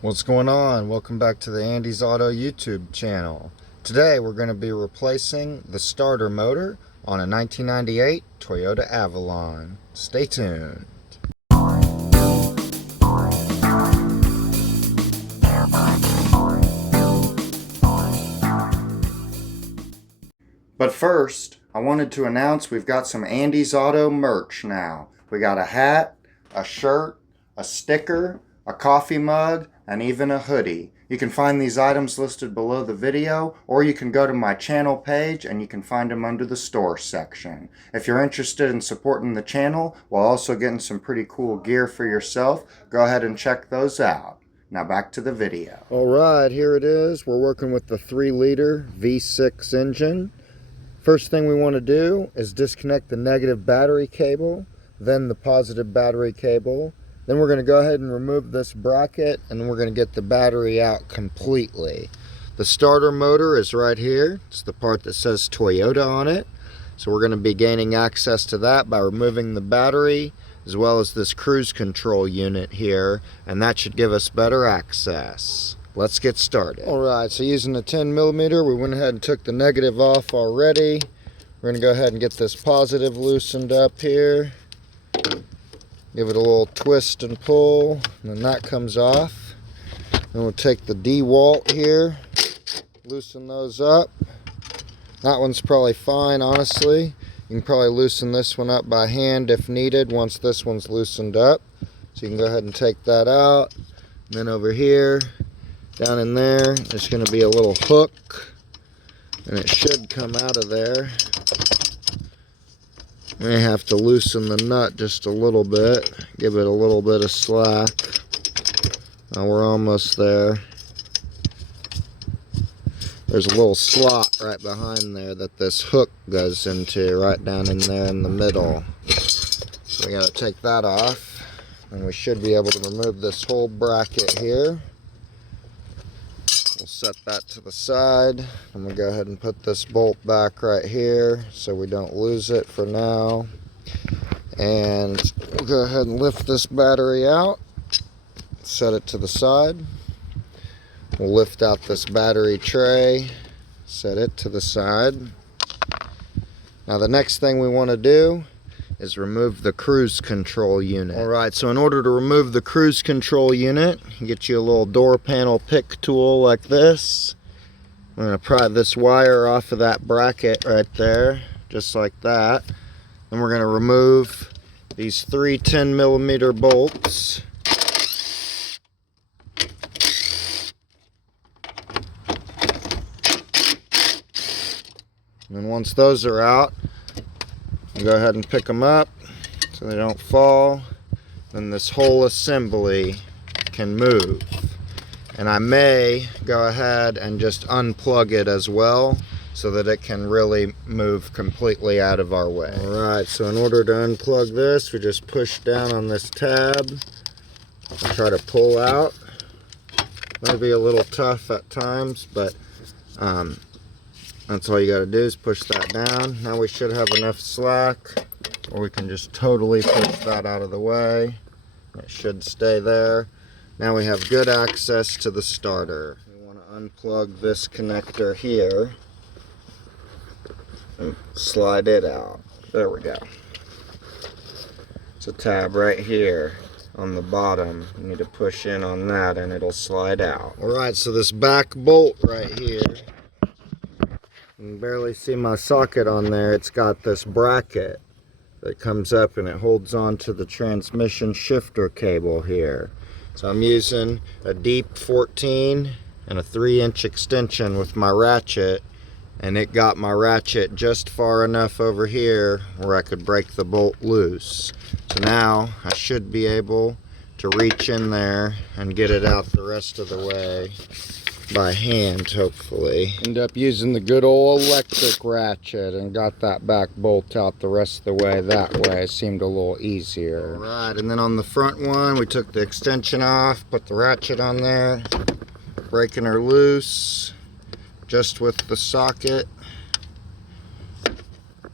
What's going on? Welcome back to the Andy's Auto YouTube channel. Today we're going to be replacing the starter motor on a 1998 Toyota Avalon. Stay tuned. But first, I wanted to announce we've got some Andy's Auto merch now. We got a hat, a shirt, a sticker, a coffee mug, and even a hoodie. You can find these items listed below the video, or you can go to my channel page and you can find them under the store section. If you're interested in supporting the channel while also getting some pretty cool gear for yourself, go ahead and check those out. Now back to the video. Alright, here it is. We're working with the 3-liter V6 engine. First thing we want to do is disconnect the negative battery cable, then the positive battery cable. Then we're going to go ahead and remove this bracket, and we're going to get the battery out completely. The starter motor is right here. It's the part that says Toyota on it. So we're going to be gaining access to that by removing the battery, as well as this cruise control unit here, and that should give us better access. Let's get started. Alright, so using the 10mm, we went ahead and took the negative off already. We're going to go ahead and get this positive loosened up here. Give it a little twist and pull, and then that comes off. Then we'll take the DeWalt here, loosen those up. That one's probably fine, honestly. You can probably loosen this one up by hand if needed once this one's loosened up. So you can go ahead and take that out. And then over here, down in there, there's going to be a little hook, and it should come out of there. May have to loosen the nut just a little bit, give it a little bit of slack. Now we're almost there. There's a little slot right behind there that this hook goes into, right down in there in the middle. So we gotta take that off, and we should be able to remove this whole bracket here. We'll set that to the side. I'm going to go ahead and put this bolt back right here so we don't lose it for now. And we'll go ahead and lift this battery out, set it to the side. We'll lift out this battery tray, set it to the side. Now the next thing we want to do is remove the cruise control unit. Alright, so in order to remove the cruise control unit, you get you a little door panel pick tool like this. I'm going to pry this wire off of that bracket right there, just like that. Then we're going to remove these 3 10mm bolts. And then once those are out, go ahead and pick them up so they don't fall. Then this whole assembly can move. And I may go ahead and just unplug it as well so that it can really move completely out of our way. Alright, so in order to unplug this, we just push down on this tab and try to pull out. Might be a little tough at times, but that's all you got to do is push that down. Now we should have enough slack, or we can just totally push that out of the way. It should stay there. Now we have good access to the starter. We want to unplug this connector here and slide it out. There we go. It's a tab right here on the bottom. You need to push in on that and it'll slide out. Alright, so this back bolt right here, you can barely see my socket on there. It's got this bracket that comes up and it holds on to the transmission shifter cable here. So I'm using a deep 14 and a 3-inch extension with my ratchet, and it got my ratchet just far enough over here where I could break the bolt loose. So now I should be able to reach in there and get it out the rest of the way by hand, hopefully. End up using the good old electric ratchet and got that back bolt out the rest of the way that way. It seemed a little easier. Alright, and then on the front one, we took the extension off, put the ratchet on there, breaking her loose just with the socket.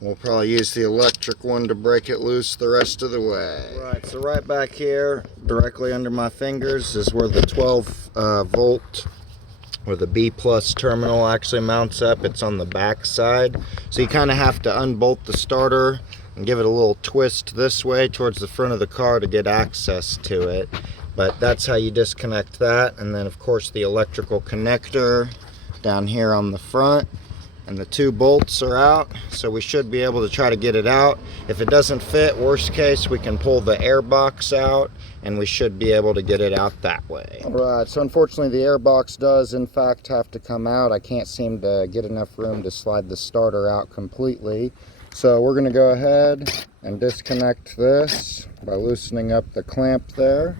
We'll probably use the electric one to break it loose the rest of the way. Right, so right back here, directly under my fingers, is where the 12 volt, where the B plus terminal actually mounts up. It's on the back side. So you kind of have to unbolt the starter and give it a little twist this way towards the front of the car to get access to it. But that's how you disconnect that. And then of course the electrical connector down here on the front. And the 2 bolts are out, so we should be able to try to get it out. If it doesn't fit, worst case, we can pull the air box out, and we should be able to get it out that way. All right, so unfortunately the air box does in fact have to come out. I can't seem to get enough room to slide the starter out completely. So we're gonna go ahead and disconnect this by loosening up the clamp there.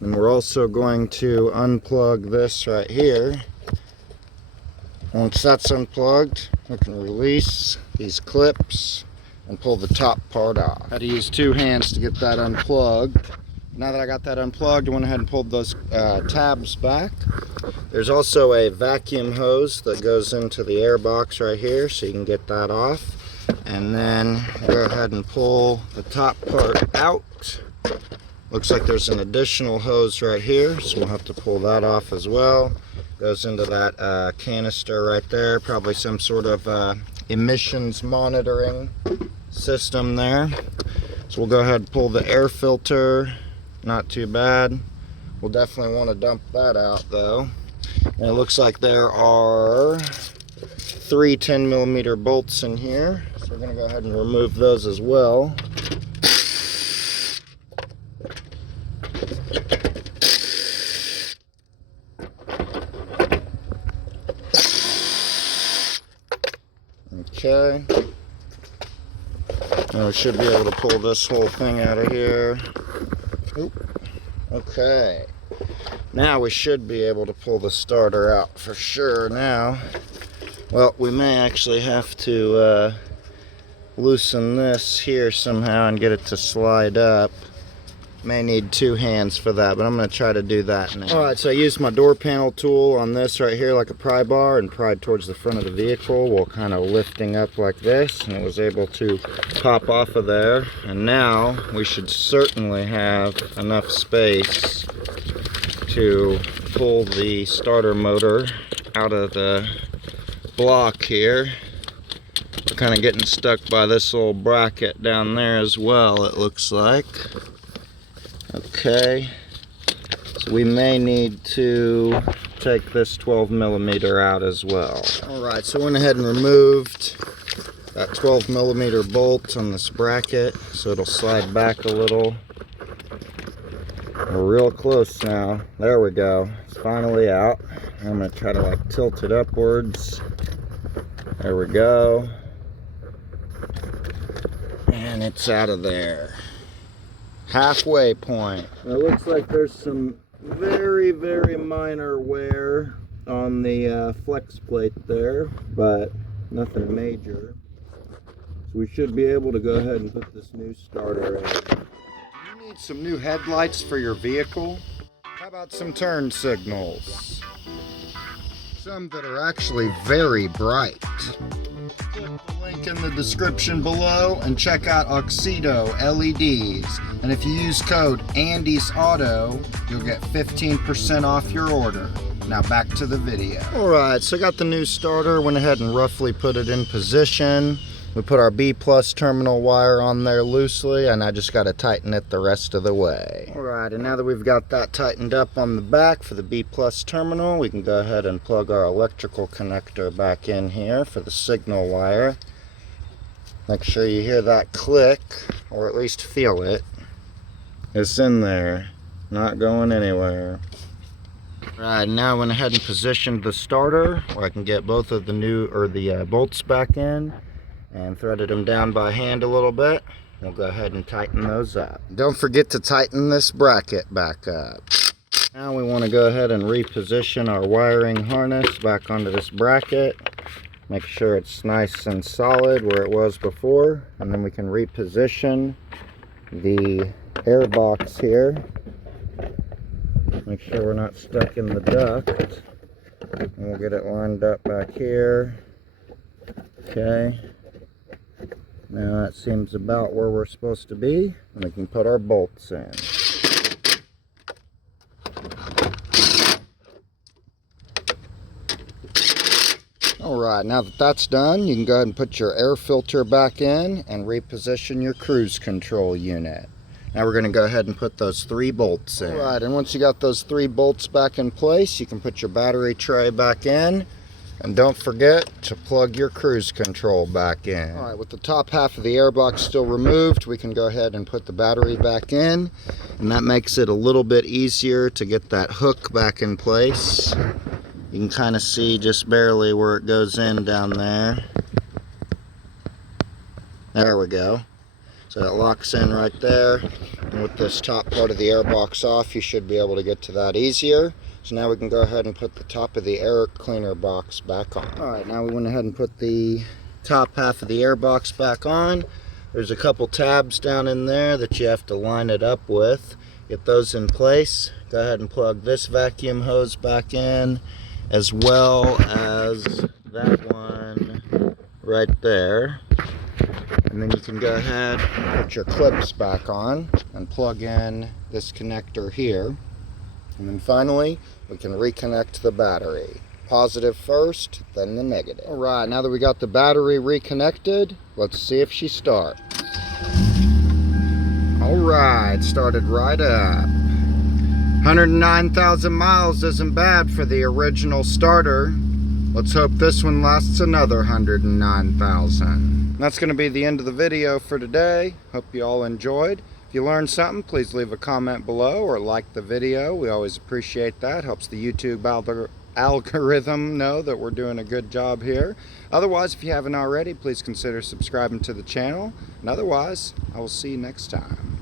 And we're also going to unplug this right here. Once that's unplugged, we can release these clips and pull the top part off. I had to use 2 hands to get that unplugged. Now that I got that unplugged, I went ahead and pulled those tabs back. There's also a vacuum hose that goes into the air box right here, so you can get that off. And then go ahead and pull the top part out. Looks like there's an additional hose right here, so we'll have to pull that off as well. Goes into that canister right there, probably some sort of emissions monitoring system there. So we'll go ahead and pull the air filter. Not too bad. We'll definitely want to dump that out though. And it looks like there are 3 10mm bolts in here, so we're going to go ahead and remove those as well. Okay, and we should be able to pull this whole thing out of here. Oop. Okay, now we should be able to pull the starter out for sure now. Well, we may actually have to loosen this here somehow and get it to slide up. May need 2 hands for that, but I'm going to try to do that now. Alright, so I used my door panel tool on this right here like a pry bar and pried towards the front of the vehicle while kind of lifting up like this, and it was able to pop off of there. And now we should certainly have enough space to pull the starter motor out of the block here. We're kind of getting stuck by this little bracket down there as well, it looks like. Okay, so we may need to take this 12mm out as well. Alright, so I went ahead and removed that 12mm bolt on this bracket so it'll slide back a little. We're real close now. There we go. It's finally out. I'm going to try to like tilt it upwards. There we go. And it's out of there. Halfway point. It looks like there's some very, very minor wear on the flex plate there, but nothing major. So we should be able to go ahead and put this new starter in. Do you need some new headlights for your vehicle? How about some turn signals? Some that are actually very bright. Click the link in the description below and check out Auxito LEDs. And if you use code AndysAuto, you'll get 15% off your order. Now back to the video. Alright, so I got the new starter, went ahead and roughly put it in position. We put our B plus terminal wire on there loosely, and I just got to tighten it the rest of the way. Alright, and now that we've got that tightened up on the back for the B plus terminal, we can go ahead and plug our electrical connector back in here for the signal wire. Make sure you hear that click, or at least feel it. It's in there, not going anywhere. Right, now I went ahead and positioned the starter where I can get both of the bolts back in, and threaded them down by hand a little bit. We'll go ahead and tighten those up. Don't forget to tighten this bracket back up. Now we want to go ahead and reposition our wiring harness back onto this bracket. Make sure it's nice and solid where it was before, and then we can reposition the air box here. Make sure we're not stuck in the duct. And we'll get it lined up back here. Okay. Now that seems about where we're supposed to be, and we can put our bolts in. Alright, now that that's done, you can go ahead and put your air filter back in and reposition your cruise control unit. Now we're going to go ahead and put those 3 bolts in. Alright, and once you got those 3 bolts back in place, you can put your battery tray back in. And don't forget to plug your cruise control back in. Alright, with the top half of the airbox still removed, we can go ahead and put the battery back in. And that makes it a little bit easier to get that hook back in place. You can kind of see just barely where it goes in down there. There we go. So it locks in right there. And with this top part of the airbox off, you should be able to get to that easier. So now we can go ahead and put the top of the air cleaner box back on. Alright, now we went ahead and put the top half of the air box back on. There's a couple tabs down in there that you have to line it up with. Get those in place. Go ahead and plug this vacuum hose back in, as well as that one right there. And then you can go ahead and put your clips back on and plug in this connector here. And then finally, we can reconnect the battery. Positive first, then the negative. Alright, now that we got the battery reconnected, let's see if she starts. Alright, started right up. 109,000 miles isn't bad for the original starter. Let's hope this one lasts another 109,000. That's going to be the end of the video for today. Hope you all enjoyed. If you learned something, please leave a comment below or like the video. We always appreciate that. Helps the YouTube algorithm know that we're doing a good job here. Otherwise, if you haven't already, please consider subscribing to the channel. And otherwise, I will see you next time.